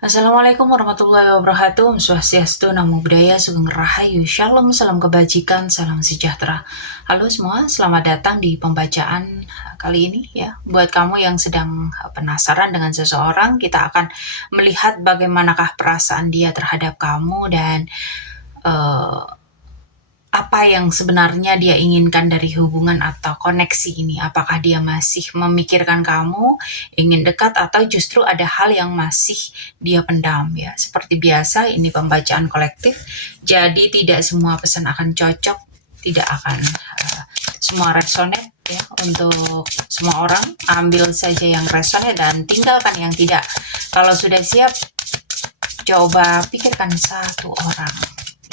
Assalamualaikum warahmatullahi wabarakatuh. Om Swastiastu, Namo Buddhaya, Sugeng Rahayu, Shalom, salam kebajikan, salam sejahtera. Halo semua, selamat datang di pembacaan kali ini ya. Buat kamu yang sedang penasaran dengan seseorang, kita akan melihat bagaimanakah perasaan dia terhadap kamu dan apa yang sebenarnya dia inginkan dari hubungan atau koneksi ini. Apakah dia masih memikirkan kamu, ingin dekat, atau justru ada hal yang masih dia pendam ya. Seperti biasa, ini pembacaan kolektif, jadi tidak semua pesan akan cocok, tidak akan semua resonate ya untuk semua orang. Ambil saja yang resonate dan tinggalkan yang tidak. Kalau sudah siap, coba pikirkan satu orang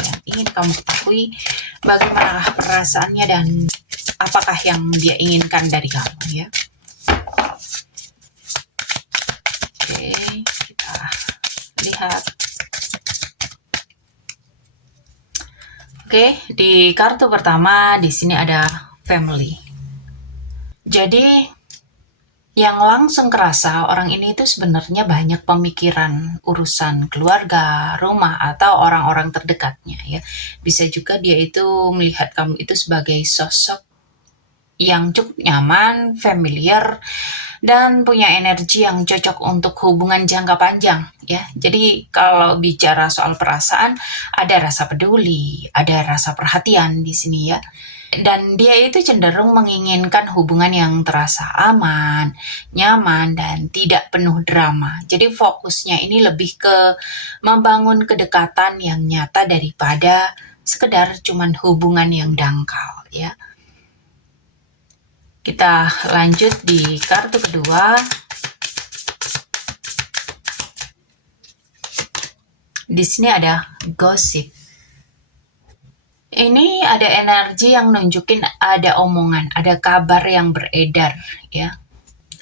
yang ingin kamu ketahui bagaimana perasaannya dan apakah yang dia inginkan dari kamu ya. Oke, kita lihat. Oke, di kartu pertama di sini ada family. Jadi yang langsung kerasa orang ini itu sebenarnya banyak pemikiran urusan keluarga, rumah, atau orang-orang terdekatnya ya. Bisa juga dia itu melihat kamu itu sebagai sosok yang cukup nyaman, familiar, dan punya energi yang cocok untuk hubungan jangka panjang ya. Jadi kalau bicara soal perasaan, ada rasa peduli, ada rasa perhatian di sini ya. Dan dia itu cenderung menginginkan hubungan yang terasa aman, nyaman, dan tidak penuh drama. Jadi fokusnya ini lebih ke membangun kedekatan yang nyata daripada sekedar cuman hubungan yang dangkal ya. Kita lanjut di kartu kedua. Di sini ada gosip. Ini ada energi yang nunjukin ada omongan, ada kabar yang beredar ya.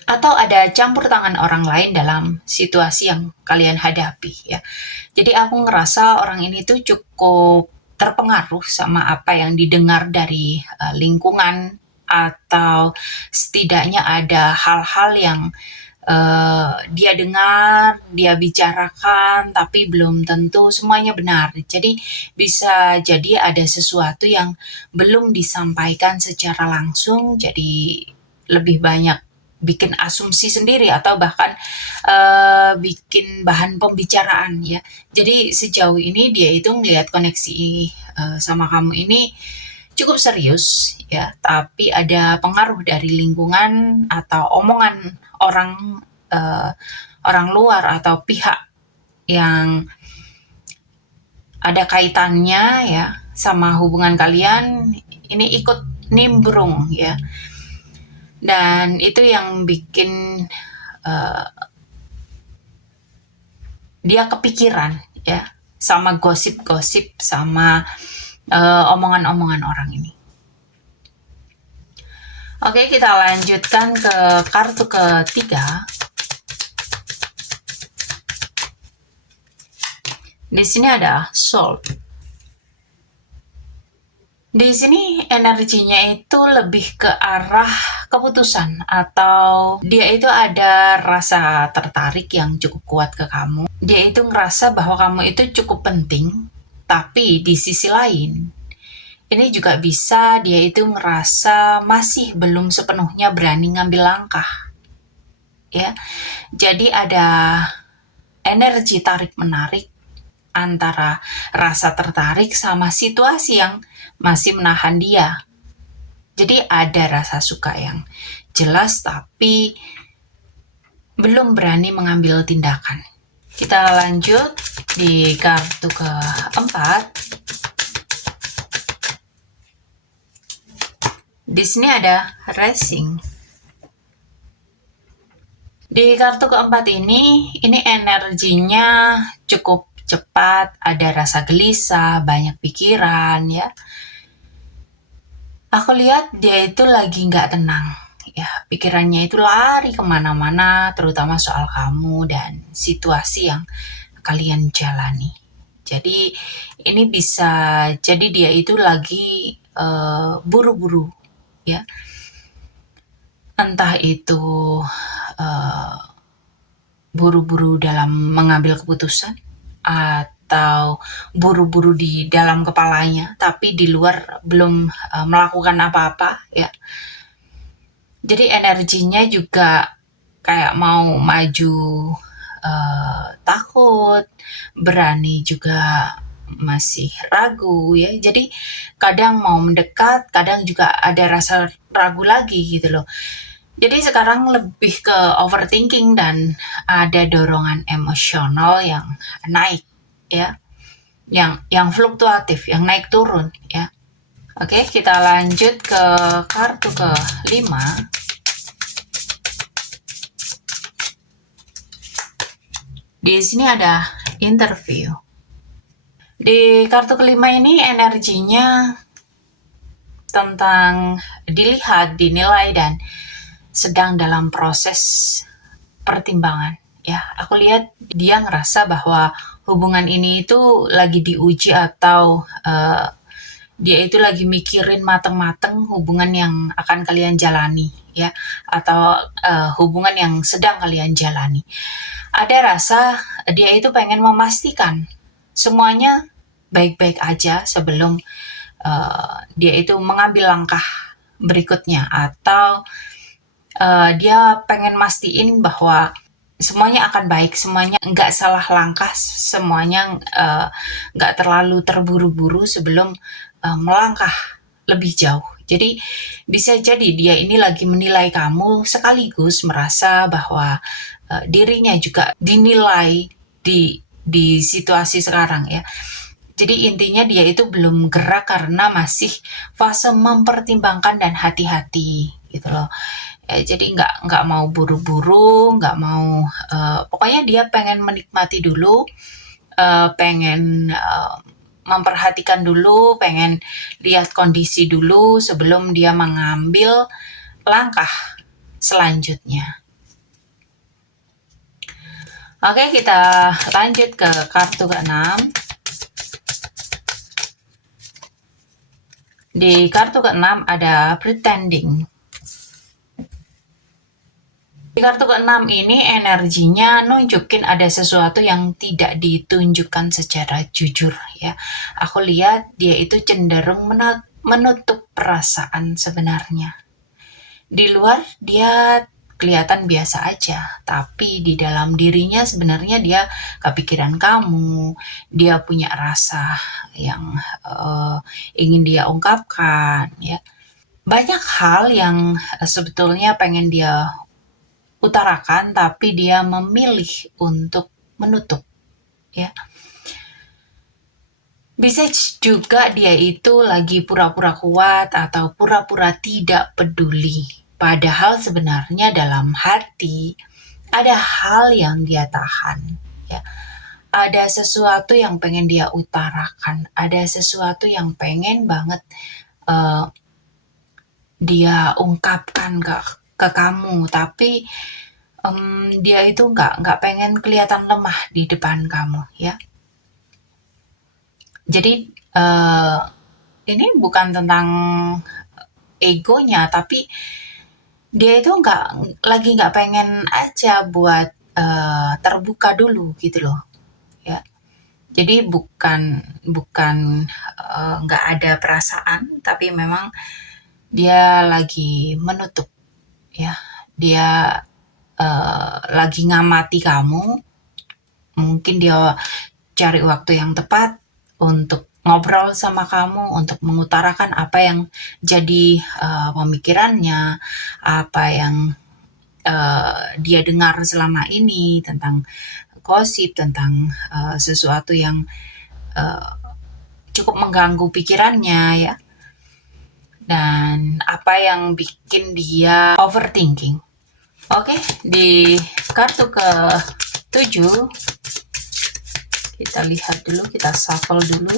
Atau ada campur tangan orang lain dalam situasi yang kalian hadapi ya. Jadi aku ngerasa orang ini tuh cukup terpengaruh sama apa yang didengar dari lingkungan, atau setidaknya ada hal-hal yang dia dengar, dia bicarakan, tapi belum tentu semuanya benar. Jadi bisa jadi ada sesuatu yang belum disampaikan secara langsung, jadi lebih banyak bikin asumsi sendiri atau bahkan bikin bahan pembicaraan ya. Jadi sejauh ini dia itu melihat koneksi sama kamu ini cukup serius ya, tapi ada pengaruh dari lingkungan atau omongan orang orang luar atau pihak yang ada kaitannya ya sama hubungan kalian ini ikut nimbrung ya. Dan itu yang bikin dia kepikiran ya sama gosip-gosip, sama omongan-omongan orang ini. Oke, kita lanjutkan ke kartu ketiga. Di sini ada soul. Di sini energinya itu lebih ke arah keputusan, atau dia itu ada rasa tertarik yang cukup kuat ke kamu. Dia itu ngerasa bahwa kamu itu cukup penting, tapi di sisi lain ini juga bisa dia itu ngerasa masih belum sepenuhnya berani ngambil langkah ya. Jadi ada energi tarik-menarik antara rasa tertarik sama situasi yang masih menahan dia. Jadi ada rasa suka yang jelas tapi belum berani mengambil tindakan. Kita lanjut di kartu keempat. Di sini ada racing. Di kartu keempat ini energinya cukup cepat, ada rasa gelisah, banyak pikiran ya. Aku lihat dia itu lagi nggak tenang ya, pikirannya itu lari kemana-mana, terutama soal kamu dan situasi yang kalian jalani. Jadi ini bisa jadi dia itu lagi buru-buru ya, entah itu buru-buru dalam mengambil keputusan, atau buru-buru di dalam kepalanya tapi di luar belum melakukan apa-apa ya. Jadi energinya juga kayak mau maju takut, berani juga masih ragu ya. Jadi kadang mau mendekat, kadang juga ada rasa ragu lagi gitu loh. Jadi sekarang lebih ke overthinking dan ada dorongan emosional yang naik ya, yang fluktuatif, yang naik turun ya. Oke, kita lanjut ke kartu ke-5. Di sini ada interview. Di kartu ke-5 ini energinya tentang dilihat, dinilai, dan sedang dalam proses pertimbangan. Ya, aku lihat dia ngerasa bahwa hubungan ini itu lagi diuji, atau dia itu lagi mikirin mateng-mateng hubungan yang akan kalian jalani ya, atau hubungan yang sedang kalian jalani. Ada rasa dia itu pengen memastikan semuanya baik-baik aja sebelum dia itu mengambil langkah berikutnya, atau dia pengen mastiin bahwa semuanya akan baik, semuanya nggak salah langkah, semuanya nggak terlalu terburu-buru sebelum melangkah lebih jauh. Jadi bisa jadi dia ini lagi menilai kamu, sekaligus merasa bahwa dirinya juga dinilai di situasi sekarang ya. Jadi intinya dia itu belum gerak karena masih fase mempertimbangkan dan hati-hati gitu loh. Jadi nggak mau buru-buru, nggak mau, pokoknya dia pengen menikmati dulu, pengen memperhatikan dulu, pengen lihat kondisi dulu sebelum dia mengambil langkah selanjutnya. Oke, kita lanjut ke kartu ke-6. Di kartu ke-6 ada pretending. Di kartu ke-6 ini energinya nunjukin ada sesuatu yang tidak ditunjukkan secara jujur ya. Aku lihat dia itu cenderung menutup perasaan sebenarnya. Di luar dia kelihatan biasa aja, tapi di dalam dirinya sebenarnya dia kepikiran kamu, dia punya rasa yang ingin dia ungkapkan ya. Banyak hal yang sebetulnya pengen dia utarakan, tapi dia memilih untuk menutup ya. Bisa juga dia itu lagi pura-pura kuat atau pura-pura tidak peduli, padahal sebenarnya dalam hati ada hal yang dia tahan ya. Ada sesuatu yang pengen dia utarakan, ada sesuatu yang pengen banget dia ungkapkan ke kamu, tapi dia itu nggak pengen kelihatan lemah di depan kamu ya. Jadi ini bukan tentang egonya, tapi dia itu nggak pengen aja buat terbuka dulu gitu loh ya. Jadi bukan nggak ada perasaan, tapi memang dia lagi menutup ya. Dia lagi ngamati kamu, mungkin dia cari waktu yang tepat untuk ngobrol sama kamu, untuk mengutarakan apa yang jadi pemikirannya, apa yang dia dengar selama ini tentang gosip, tentang sesuatu yang cukup mengganggu pikirannya ya, dan apa yang bikin dia overthinking. Oke, di kartu ke-7 kita lihat dulu, kita shuffle dulu.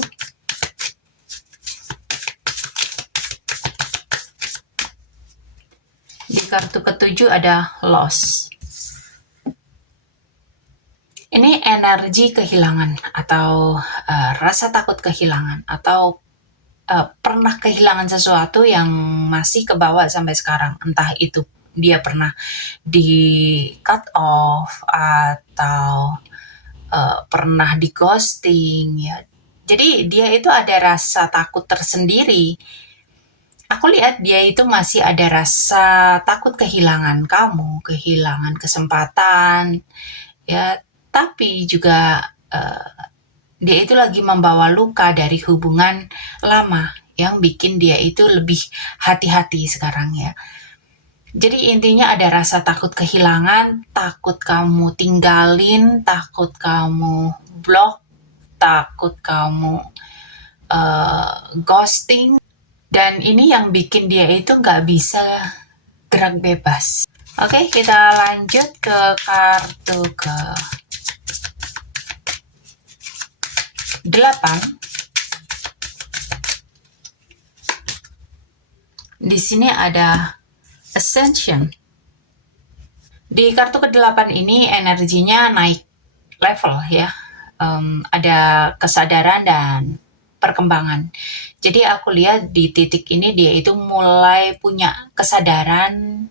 Di kartu ke-7 ada loss. Ini energi kehilangan, atau rasa takut kehilangan, atau pernah kehilangan sesuatu yang masih kebawa sampai sekarang. Entah itu dia pernah di cut off atau pernah di ghosting ya. Jadi dia itu ada rasa takut tersendiri. Aku lihat dia itu masih ada rasa takut kehilangan kamu, kehilangan kesempatan, ya. Tapi juga dia itu lagi membawa luka dari hubungan lama yang bikin dia itu lebih hati-hati sekarang ya. Jadi intinya ada rasa takut kehilangan, takut kamu tinggalin, takut kamu block, takut kamu ghosting, dan ini yang bikin dia itu nggak bisa gerak bebas. Oke, kita lanjut ke kartu ke 8. Di sini ada Ascension. Di kartu ke-8 ini energinya naik level ya. Ada kesadaran dan perkembangan. Jadi aku lihat di titik ini dia itu mulai punya kesadaran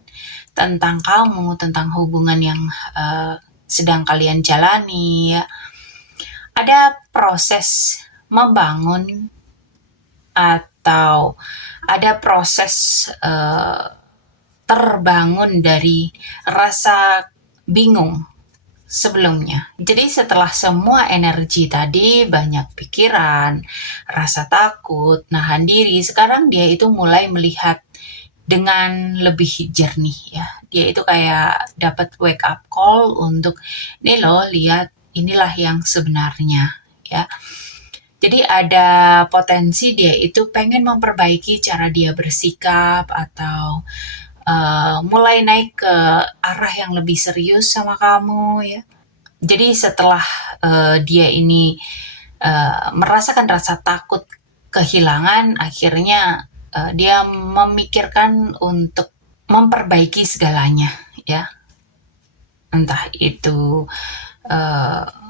tentang kamu, tentang hubungan yang sedang kalian jalani ya. Ada proses membangun atau ada proses terbangun dari rasa bingung sebelumnya. Jadi setelah semua energi tadi, banyak pikiran, rasa takut, nahan diri, sekarang dia itu mulai melihat dengan lebih jernih ya. Dia itu kayak dapat wake up call untuk, nih loh, lihat inilah yang sebenarnya ya. Jadi ada potensi dia itu pengen memperbaiki cara dia bersikap atau mulai naik ke arah yang lebih serius sama kamu ya. Jadi setelah dia ini merasakan rasa takut kehilangan, akhirnya dia memikirkan untuk memperbaiki segalanya ya. Entah itu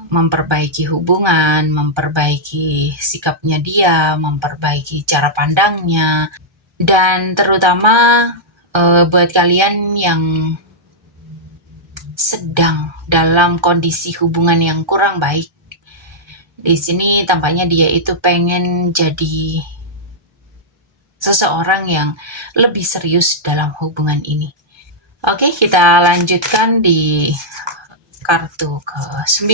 memperbaiki hubungan, memperbaiki sikapnya dia, memperbaiki cara pandangnya, dan terutama buat kalian yang sedang dalam kondisi hubungan yang kurang baik, di sini tampaknya dia itu pengen jadi seseorang yang lebih serius dalam hubungan ini. Oke, kita lanjutkan di kartu ke-9.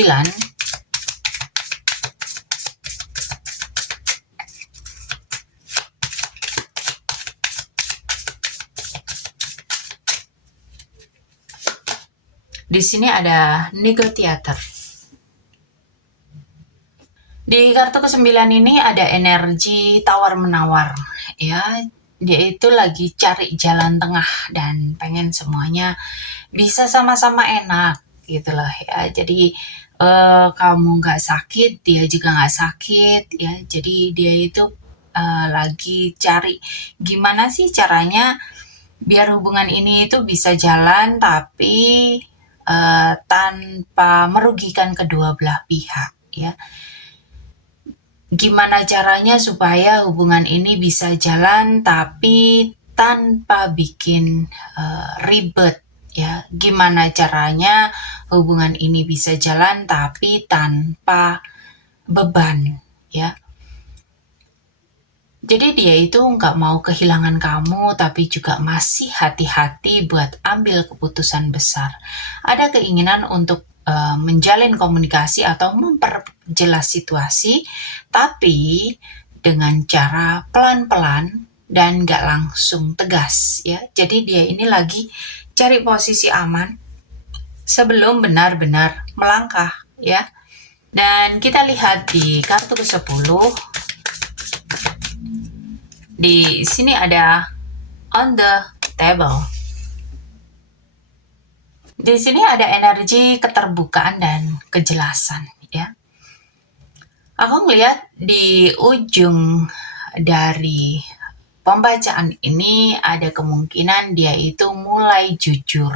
Di sini ada Negotiator. Di kartu ke-9 ini ada energi tawar-menawar ya. Dia itu lagi cari jalan tengah dan pengen semuanya bisa sama-sama enak gitu loh ya. Jadi kamu nggak sakit, dia juga nggak sakit ya. Jadi dia itu lagi cari gimana sih caranya biar hubungan ini itu bisa jalan tapi tanpa merugikan kedua belah pihak ya. Gimana caranya supaya hubungan ini bisa jalan tapi tanpa bikin ribet ya. Gimana caranya hubungan ini bisa jalan tapi tanpa beban ya. Jadi dia itu nggak mau kehilangan kamu, tapi juga masih hati-hati buat ambil keputusan besar. Ada keinginan untuk menjalin komunikasi atau memperjelas situasi, tapi dengan cara pelan-pelan dan nggak langsung tegas ya. Jadi dia ini lagi cari posisi aman sebelum benar-benar melangkah ya. Dan kita lihat di kartu ke-10. Di sini ada on the table. Di sini ada energi keterbukaan dan kejelasan ya. Aku ngelihat di ujung dari pembacaan ini ada kemungkinan dia itu mulai jujur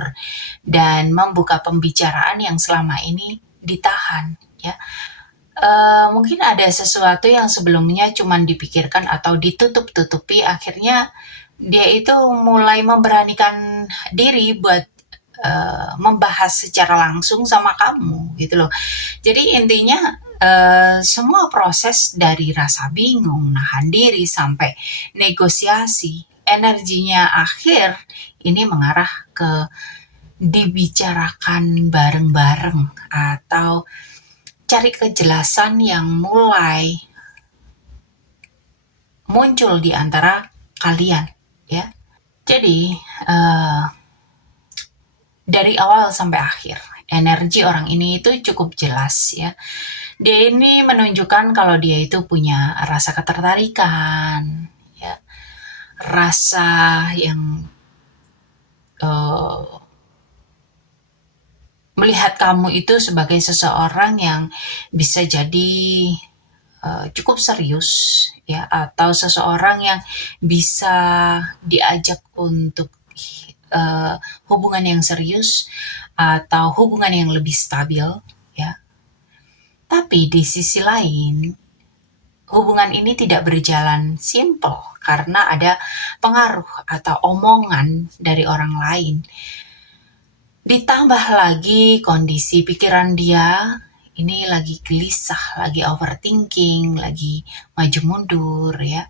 dan membuka pembicaraan yang selama ini ditahan ya. Mungkin ada sesuatu yang sebelumnya cuma dipikirkan atau ditutup-tutupi, akhirnya dia itu mulai memberanikan diri buat membahas secara langsung sama kamu gitu loh. Jadi intinya semua proses dari rasa bingung, nahan diri sampai negosiasi, energinya akhir ini mengarah ke dibicarakan bareng-bareng atau cari kejelasan yang mulai muncul di antara kalian ya. Jadi dari awal sampai akhir energi orang ini itu cukup jelas ya. Dia ini menunjukkan kalau dia itu punya rasa ketertarikan ya, rasa yang melihat kamu itu sebagai seseorang yang bisa jadi cukup serius ya, atau seseorang yang bisa diajak untuk hubungan yang serius atau hubungan yang lebih stabil ya. Tapi di sisi lain hubungan ini tidak berjalan simple karena ada pengaruh atau omongan dari orang lain. Ditambah lagi kondisi pikiran dia ini lagi gelisah, lagi overthinking, lagi maju mundur ya.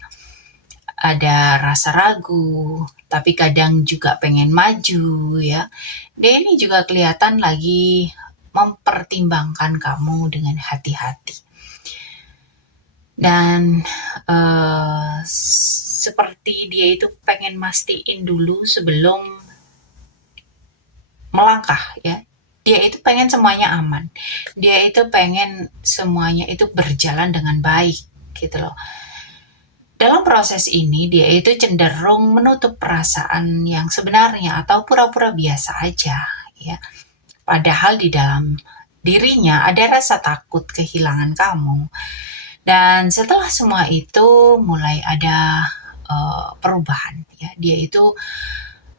Ada rasa ragu, tapi kadang juga pengen maju ya. Dia ini juga kelihatan lagi mempertimbangkan kamu dengan hati-hati. Dan seperti dia itu pengen mastiin dulu sebelum melangkah ya. Dia itu pengen semuanya aman. Dia itu pengen semuanya itu berjalan dengan baik gitu loh. Dalam proses ini dia itu cenderung menutup perasaan yang sebenarnya atau pura-pura biasa aja ya. Padahal di dalam dirinya ada rasa takut kehilangan kamu. Dan setelah semua itu mulai ada perubahan ya. Dia itu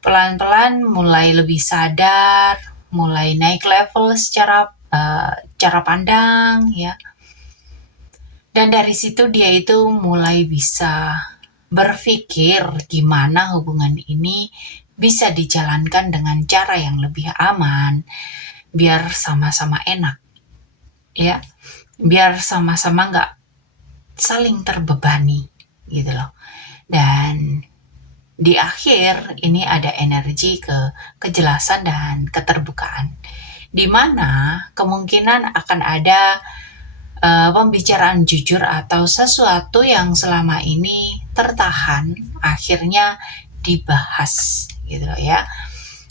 pelan-pelan mulai lebih sadar, mulai naik level secara cara pandang ya. Dan dari situ dia itu mulai bisa berpikir gimana hubungan ini bisa dijalankan dengan cara yang lebih aman, biar sama-sama enak ya, biar sama-sama nggak saling terbebani gitu loh. Dan di akhir ini ada energi kejelasan dan keterbukaan, di mana kemungkinan akan ada pembicaraan jujur atau sesuatu yang selama ini tertahan akhirnya dibahas gitu loh ya.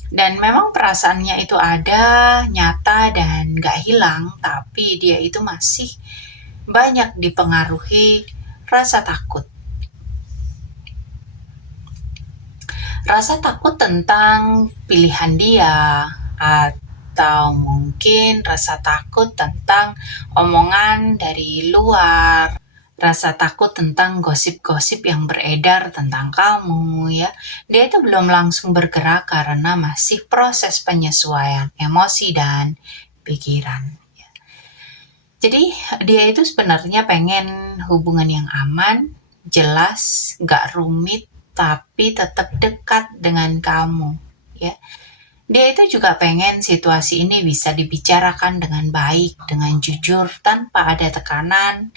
Dan memang perasaannya itu ada, nyata dan gak hilang, tapi dia itu masih banyak dipengaruhi rasa takut. Rasa takut tentang pilihan dia, atau mungkin rasa takut tentang omongan dari luar, rasa takut tentang gosip-gosip yang beredar tentang kamu ya. Dia itu belum langsung bergerak karena masih proses penyesuaian emosi dan pikiran ya. Jadi dia itu sebenarnya pengen hubungan yang aman, jelas, gak rumit, tapi tetap dekat dengan kamu ya. Dia itu juga pengen situasi ini bisa dibicarakan dengan baik, dengan jujur, tanpa ada tekanan,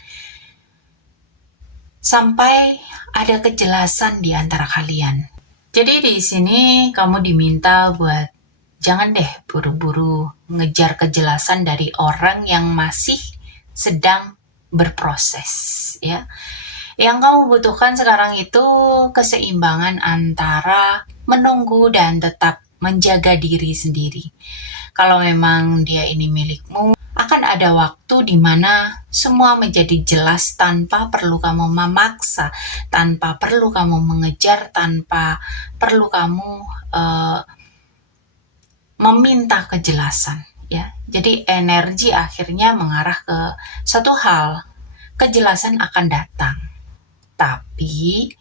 sampai ada kejelasan di antara kalian. Jadi di sini kamu diminta buat jangan deh buru-buru ngejar kejelasan dari orang yang masih sedang berproses ya. Yang kamu butuhkan sekarang itu keseimbangan antara menunggu dan tetap menjaga diri sendiri. Kalau memang dia ini milikmu, akan ada waktu di mana semua menjadi jelas tanpa perlu kamu memaksa, tanpa perlu kamu mengejar, tanpa perlu kamu meminta kejelasan. Ya, jadi energi akhirnya mengarah ke satu hal, kejelasan akan datang, tapi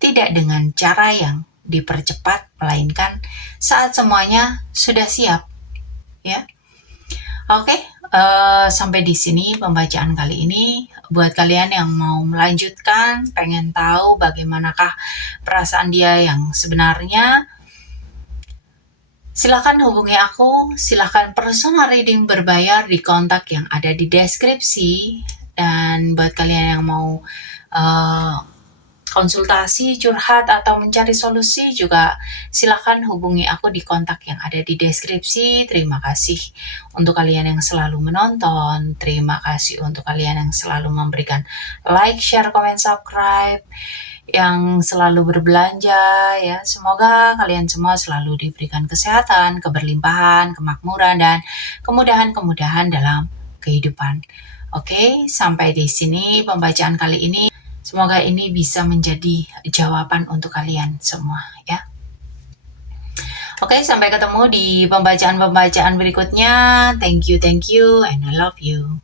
tidak dengan cara yang dipercepat, melainkan saat semuanya sudah siap ya. Oke, sampai di sini pembacaan kali ini. Buat kalian yang mau melanjutkan, pengen tahu bagaimanakah perasaan dia yang sebenarnya, silakan hubungi aku, silakan personal reading berbayar di kontak yang ada di deskripsi. Dan buat kalian yang mau konsultasi, curhat, atau mencari solusi juga silakan hubungi aku di kontak yang ada di deskripsi. Terima kasih untuk kalian yang selalu menonton. Terima kasih untuk kalian yang selalu memberikan like, share, komen, subscribe, yang selalu berbelanja ya. Semoga kalian semua selalu diberikan kesehatan, keberlimpahan, kemakmuran, dan kemudahan-kemudahan dalam kehidupan. Oke, sampai di sini pembacaan kali ini. Semoga ini bisa menjadi jawaban untuk kalian semua ya. Oke, sampai ketemu di pembacaan-pembacaan berikutnya. Thank you, and I love you.